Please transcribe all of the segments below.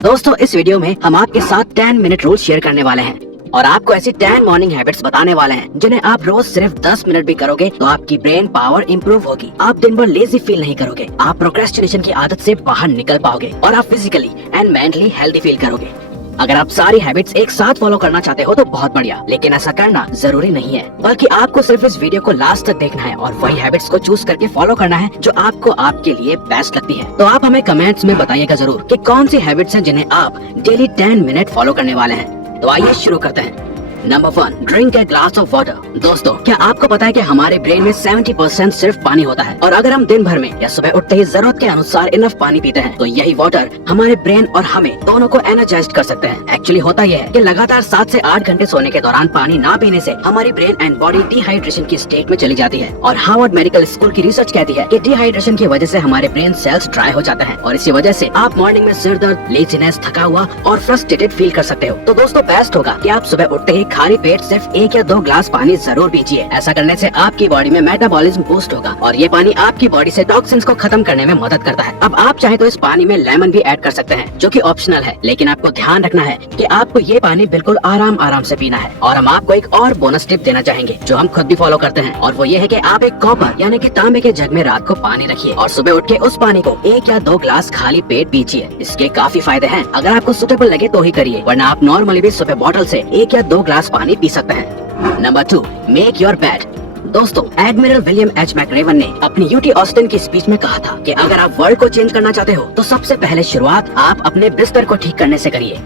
दोस्तों इस वीडियो में हम आपके साथ 10 मिनट रूल शेयर करने वाले हैं और आपको ऐसी 10 मॉर्निंग हैबिट्स बताने वाले हैं जिन्हें आप रोज सिर्फ 10 मिनट भी करोगे तो आपकी ब्रेन पावर इंप्रूव होगी। आप दिन भर लेजी फील नहीं करोगे, आप प्रोक्रेस्टिनेशन की आदत से बाहर निकल पाओगे और आप physically and mentally healthy feel करोगे। अगर आप सारी हैबिट्स एक साथ फॉलो करना चाहते हो तो बहुत बढ़िया, लेकिन ऐसा करना जरूरी नहीं है, बल्कि आपको सिर्फ इस वीडियो को लास्ट तक देखना है और वही हैबिट्स को चूज करके फॉलो करना है जो आपको आपके लिए बेस्ट लगती है। तो आप हमें कमेंट्स में बताइएगा जरूर कि कौन सी हैबिट्स हैं जिन्हें आप डेली 10 मिनट फॉलो करने वाले हैं। तो आइए शुरू करते हैं। Number 1, drink a glass of water. दोस्तों क्या आपको पता है कि हमारे ब्रेन में 70% सिर्फ पानी होता है और अगर हम दिन भर में या सुबह उठते ही जरूरत के अनुसार इनफ पानी पीते हैं तो यही वाटर हमारे ब्रेन और हमें दोनों को एनर्जाइज कर सकते हैं। एक्चुअली होता यह है कि लगातार 7 से 8 घंटे सोने के दौरान पानी ना पीने से हमारी ब्रेन एंड बॉडी डिहाइड्रेशन की स्टेट में चली जाती है और हार्वर्ड मेडिकल स्कूल की रिसर्च कहती है कि डिहाइड्रेशन की वजह से हमारे ब्रेन सेल्स ड्राई हो जाते हैं और इसी वजह से आप मॉर्निंग में सिर दर्द, लेजीनेस, थका हुआ और फ्रस्ट्रेटेड फील कर सकते हो। तो दोस्तों बेस्ट होगा कि आप सुबह उठते ही खाली पेट सिर्फ 1 या 2 ग्लास पानी जरूर पीजिए। ऐसा करने से आपकी बॉडी में मेटाबॉलिज्म बूस्ट होगा और ये पानी आपकी बॉडी से टॉक्सिन्स को खत्म करने में मदद करता है। अब आप चाहे तो इस पानी में लेमन भी ऐड कर सकते हैं जो कि ऑप्शनल है, लेकिन आपको ध्यान रखना है कि आपको ये पानी बिल्कुल आराम से पीना है। और हम आपको एक और बोनस टिप देना चाहेंगे जो हम खुद भी फॉलो करते हैं और वो ये है कि आप एक कॉपर यानी कि तांबे के जग में रात को पानी रखिए और सुबह उठ के उस पानी को 1 या 2 ग्लास खाली पेट पीजिए। इसके काफी फायदे हैं, अगर आपको सुटेबल लगे तो ही करिए, वरना आप नॉर्मली भी सुबह बॉटल से 1 या 2 ग्लास पानी पी सकते हैं। Number 2, make your bed. दोस्तों एडमिरल विलियम एच मैक्रेवन ने अपनी यूटी ऑस्टिन की स्पीच में कहा था कि अगर आप वर्ल्ड को चेंज करना चाहते हो तो सबसे पहले शुरुआत आप अपने बिस्तर को ठीक करने से करिए।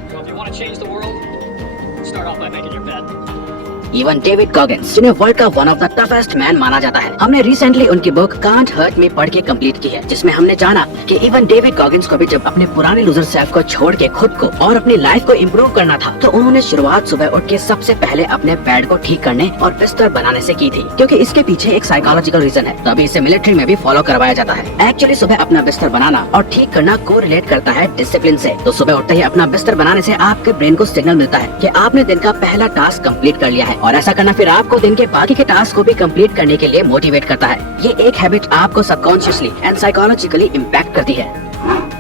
इवन डेविड कॉगिंस जिन्हें वर्ल्ड का one of the toughest man माना जाता है, हमने रिसेंटली उनकी बुक कांट हर्ट मी पढ़ के कंप्लीट की है, जिसमें हमने जाना कि इवन डेविड कॉगिंस को भी जब अपने पुराने लूजर सेल्फ को छोड़ के खुद को और अपनी लाइफ को इम्प्रूव करना था तो उन्होंने शुरुआत सुबह उठ के सबसे पहले अपने बेड को ठीक करने और बिस्तर बनाने से की थी, क्योंकि इसके पीछे एक साइकोलॉजिकल रीजन है, तभी इसे मिलिट्री में भी फॉलो करवाया जाता है। एक्चुअली सुबह अपना बिस्तर बनाना और ठीक करना को रिलेट करता है डिसिप्लिन से। तो सुबह उठते ही अपना बिस्तर बनाने से आपके ब्रेन को सिग्नल मिलता है कि आपने दिन का पहला टास्क कंप्लीट कर लिया है और ऐसा करना फिर आपको दिन के बाकी के टास्क को भी कंप्लीट करने के लिए मोटिवेट करता है। ये एक हैबिट आपको सबकॉन्शियसली एंड साइकोलॉजिकली इम्पैक्ट करती है।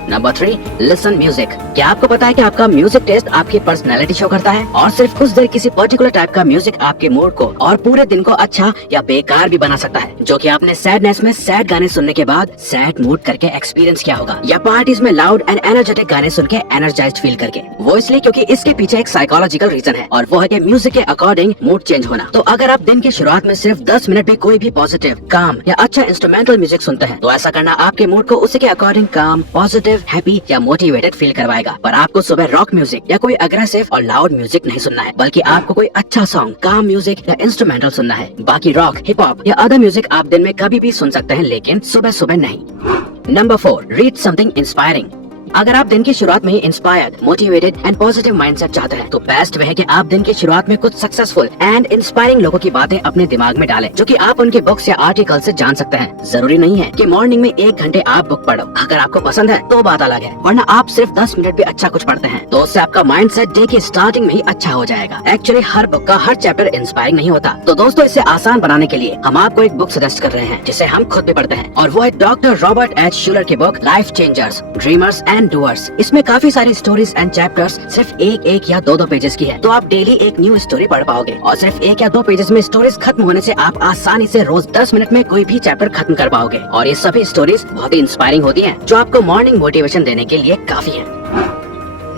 Number 3, listen music. क्या आपको पता है कि आपका म्यूजिक टेस्ट आपकी पर्सनैलिटी शो करता है और सिर्फ कुछ देर किसी पर्टिकुलर टाइप का म्यूजिक आपके मूड को और पूरे दिन को अच्छा या बेकार भी बना सकता है, जो कि आपने सैडनेस में सैड गाने सुनने के बाद सैड मूड करके एक्सपीरियंस किया होगा या पार्टीज में लाउड एंड एनर्जेटिक गाने सुन के एनर्जाइज्ड फील करके। वो इसलिए क्योंकि इसके पीछे एक साइकोलॉजिकल रीजन है और वो है कि म्यूजिक के अकॉर्डिंग मूड चेंज होना। तो अगर आप दिन की शुरुआत में सिर्फ 10 मिनट भी कोई भी पॉजिटिव, काम या अच्छा इंस्ट्रूमेंटल म्यूजिक सुनते हैं तो ऐसा करना आपके मूड को उसी के अकॉर्डिंग काम, पॉजिटिव, हैप्पी या मोटिवेटेड फील करवाएगा। पर आपको सुबह रॉक म्यूजिक या कोई अग्रेसिव और लाउड म्यूजिक नहीं सुनना है, बल्कि आपको कोई अच्छा सॉन्ग, काम म्यूजिक या इंस्ट्रूमेंटल सुनना है। बाकी रॉक, हिप हॉप या अदर म्यूजिक आप दिन में कभी भी सुन सकते हैं, लेकिन सुबह सुबह नहीं। Number 4, read something inspiring. अगर आप दिन की शुरुआत में ही inspired, motivated and positive mindset चाहते हैं तो बेस्ट वे है कि आप दिन की शुरुआत में कुछ सक्सेसफुल एंड इंस्पायरिंग लोगों की बातें अपने दिमाग में डालें, जो कि आप उनके बुक्स या आर्टिकल से जान सकते हैं। जरूरी नहीं है कि मॉर्निंग में 1 घंटे आप बुक पढ़ो, अगर आपको पसंद है तो बात अलग है, वरना आप सिर्फ 10 मिनट भी अच्छा कुछ पढ़ते हैं तो उससे आपका माइंडसेट डे की स्टार्टिंग में ही अच्छा हो जाएगा। एक्चुअली हर बुक का हर चैप्टर इंस्पायरिंग नहीं होता, तो दोस्तों इसे आसान बनाने के लिए हम आपको एक बुक सजेस्ट कर रहे हैं जिसे हम खुद भी पढ़ते हैं और वो है डॉक्टर रॉबर्ट एच शूलर की book life changers, dreamers and doers. इसमें काफी सारी स्टोरीज एंड चैप्टर्स सिर्फ 1 या 2 पेजेस की है, तो आप डेली एक न्यू स्टोरी पढ़ पाओगे और सिर्फ 1 या 2 पेजेस में स्टोरीज खत्म होने से आप आसानी से रोज 10 मिनट में कोई भी चैप्टर खत्म कर पाओगे और ये सभी स्टोरीज बहुत ही इंस्पायरिंग होती हैं, जो आपको मॉर्निंग मोटिवेशन देने के लिए काफी है।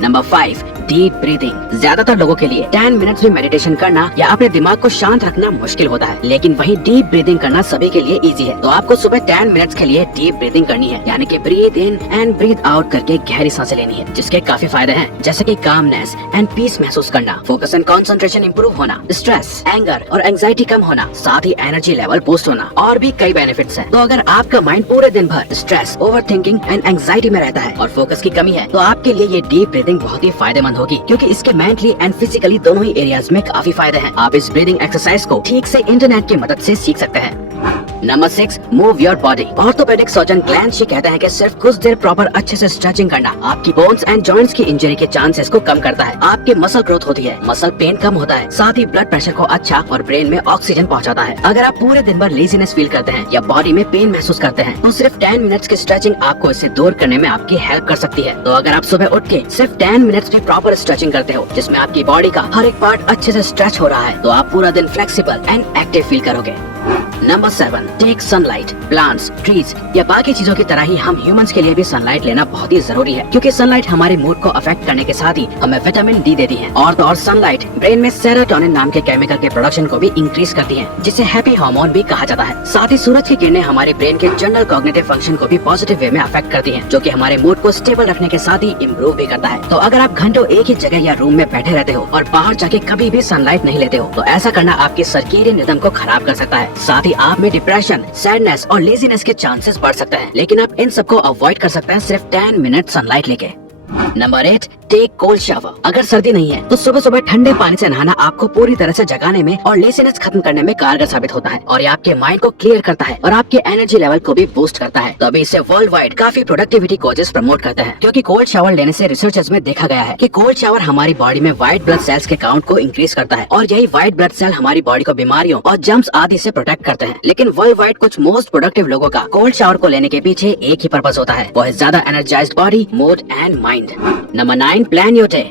Number 5, deep breathing. ज्यादातर लोगों के लिए 10 मिनट्स में मेडिटेशन करना या अपने दिमाग को शांत रखना मुश्किल होता है, लेकिन वहीं डीप ब्रीदिंग करना सभी के लिए इजी है। तो आपको सुबह 10 मिनट्स के लिए डीप ब्रीदिंग करनी है, यानी कि breathe in and breathe out करके गहरी सांसें लेनी है, जिसके काफी फायदे हैं, जैसे कि कामनेस एंड पीस महसूस करना, फोकस एंड कंसंट्रेशन इंप्रूव होना, स्ट्रेस, एंगर और एंजाइटी कम होना, साथ ही एनर्जी लेवल बूस्ट होना और भी कई बेनिफिट्स हैं। तो अगर आपका माइंड पूरे दिन भर stress, over thinking and anxiety में रहता है और फोकस की कमी है तो आपके लिए ये डीप ब्रीदिंग बहुत ही फायदेमंद होगी, क्योंकि इसके मेंटली एंड फिजिकली दोनों ही एरियाज में काफी फायदे हैं। आप इस ब्रीदिंग एक्सरसाइज को ठीक से इंटरनेट की मदद से सीख सकते हैं। Number 6, move your body. Orthopaedic surgeon Glenn she कहते हैं कि सिर्फ कुछ देर प्रॉपर अच्छे से स्ट्रेचिंग करना आपकी बोन्स एंड जॉइंट्स की इंजरी के चांसेस को कम करता है। आपकी मसल ग्रोथ होती है, मसल पेन कम होता है, साथ ही ब्लड प्रेशर को अच्छा और ब्रेन में ऑक्सीजन पहुंचाता है। अगर आप पूरे दिन भर लेजीनेस फील करते हैं या बॉडी में पेन महसूस करते हैं तो सिर्फ 10 मिनट्स की स्ट्रेचिंग आपको इससे दूर करने में आपकी हेल्प कर सकती है। तो अगर आप सुबह उठ के सिर्फ 10 मिनट्स भी प्रॉपर स्ट्रेचिंग करते हो जिसमें आपकी बॉडी का हर एक पार्ट अच्छे से स्ट्रेच हो रहा है तो आप पूरा दिन फ्लेक्सिबल एंड एक्टिव फील करोगे। Number 7, take sunlight. Plants, trees या बाकी चीजों की तरह ही हम ह्यूमंस के लिए भी सनलाइट लेना बहुत ही जरूरी है, क्योंकि सनलाइट हमारे मूड को अफेक्ट करने के साथ ही हमें विटामिन डी देती है। और तो और सनलाइट ब्रेन में सेरोटोनिन नाम के केमिकल के प्रोडक्शन को भी इंक्रीज करती है, जिसे हैप्पी हार्मोन भी कहा जाता है। साथ ही सूरज की किरणें हमारे ब्रेन के जनरल कॉग्निटिव फंक्शन को भी पॉजिटिव वे में अफेक्ट करती है, जो की हमारे मूड को स्टेबल रखने के साथ ही इम्प्रूव भी करता है। तो अगर आप घंटों एक ही जगह या रूम में बैठे रहते हो और बाहर जाके कभी भी सनलाइट नहीं लेते हो तो ऐसा करना आपके सर्केडियन रिदम को खराब कर सकता है। साथ ही आप में डिप्रेशन, सैडनेस और लेजीनेस के चांसेस बढ़ सकते हैं, लेकिन आप इन सबको अवॉइड कर सकते हैं सिर्फ 10 मिनट सनलाइट लेके। Number 8, take cold shower. अगर सर्दी नहीं है तो सुबह सुबह ठंडे पानी से नहाना आपको पूरी तरह से जगाने में और लेजीनेस खत्म करने में कारगर साबित होता है और ये आपके माइंड को क्लियर करता है और आपके एनर्जी लेवल को भी बूस्ट करता है। तो अभी इसे वर्ल्ड वाइड काफी प्रोडक्टिविटी कोचेस प्रमोट करते हैं, क्योंकि कोल्ड शावर लेने से रिसर्चर्स में देखा गया है कि कोल्ड शावर हमारी बॉडी में व्हाइट ब्लड सेल्स के काउंट को इंक्रीज करता है और यही व्हाइट ब्लड सेल हमारी बॉडी को बीमारियों और जर्म्स आदि से प्रोटेक्ट करते हैं। लेकिन वर्ल्ड वाइड कुछ मोस्ट प्रोडक्टिव लोगों का कोल्ड शावर को लेने के पीछे एक ही पर्पस होता है, वो है ज्यादा energised body, mood and mind. Number 9, plan your day.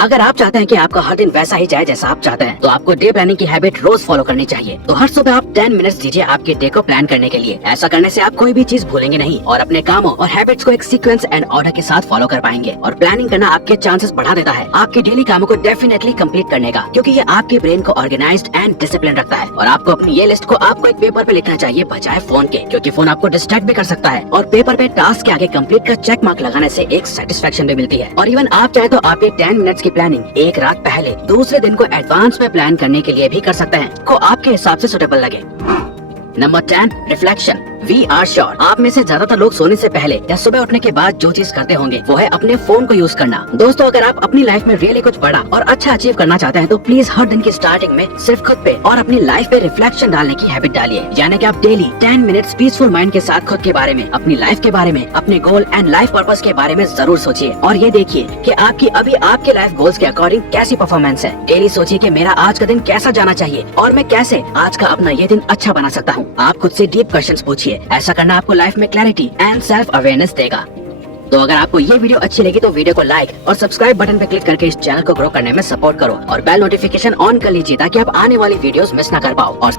अगर आप चाहते हैं कि आपका हर दिन वैसा ही जाए जैसा आप चाहते हैं तो आपको डे प्लानिंग की हैबिट रोज फॉलो करनी चाहिए। तो हर सुबह आप 10 मिनट्स दीजिए आपके डे को प्लान करने के लिए। ऐसा करने से आप कोई भी चीज भूलेंगे नहीं और अपने कामों और हैबिट्स को एक सीक्वेंस एंड ऑर्डर के साथ फॉलो कर पाएंगे। और प्लानिंग करना आपके चांसेस बढ़ा देता है आपके डेली कामों को डेफिनेटली कंप्लीट करने का, क्योंकि ये आपके ब्रेन को ऑर्गेनाइज्ड एंड डिसिप्लिन रखता है। और आपको अपनी ये लिस्ट को आपको एक पेपर पे लिखना चाहिए बजाय फोन के, क्योंकि फोन आपको डिस्ट्रैक्ट भी कर सकता है और पेपर पे टास्क के आगे कंप्लीट का चेक मार्क लगाने से एक सेटिस्फेक्शन भी मिलती है। और इवन आप चाहे तो आप ये 10 मिनट्स की प्लानिंग एक रात पहले दूसरे दिन को एडवांस में प्लान करने के लिए भी कर सकते हैं, को आपके हिसाब से सुटेबल लगे। Number 10, reflection. We are sure आप में से ज्यादातर लोग सोने से पहले या सुबह उठने के बाद जो चीज करते होंगे वो है अपने फोन को यूज करना। दोस्तों, अगर आप अपनी लाइफ में रियली कुछ बड़ा और अच्छा अचीव करना चाहते हैं तो प्लीज हर दिन की स्टार्टिंग में सिर्फ खुद पे और अपनी लाइफ पे रिफ्लेक्शन डालने की हैबिट डालिए। यानी कि आप डेली 10 मिनट्स पीसफुल माइंड के साथ खुद के बारे में, अपनी लाइफ के बारे में, अपने गोल एंड लाइफ पर्पस के बारे में जरूर सोचिए और ये देखिए कि आपकी अभी आपके लाइफ गोल्स के अकॉर्डिंग कैसी परफॉर्मेंस है। डेली सोचिए कि मेरा आज का दिन कैसा जाना चाहिए और मैं कैसे आज का अपना ये दिन अच्छा बना सकता हूँ। आप खुद से डीप क्वेश्चंस पूछिए। ऐसा करना आपको लाइफ में क्लैरिटी एंड सेल्फ अवेयरनेस देगा। तो अगर आपको ये वीडियो अच्छी लगी तो वीडियो को लाइक और सब्सक्राइब बटन पे क्लिक करके इस चैनल को ग्रो करने में सपोर्ट करो और बेल नोटिफिकेशन ऑन कर लीजिए ताकि आप आने वाली वीडियोस मिस ना कर पाओ। और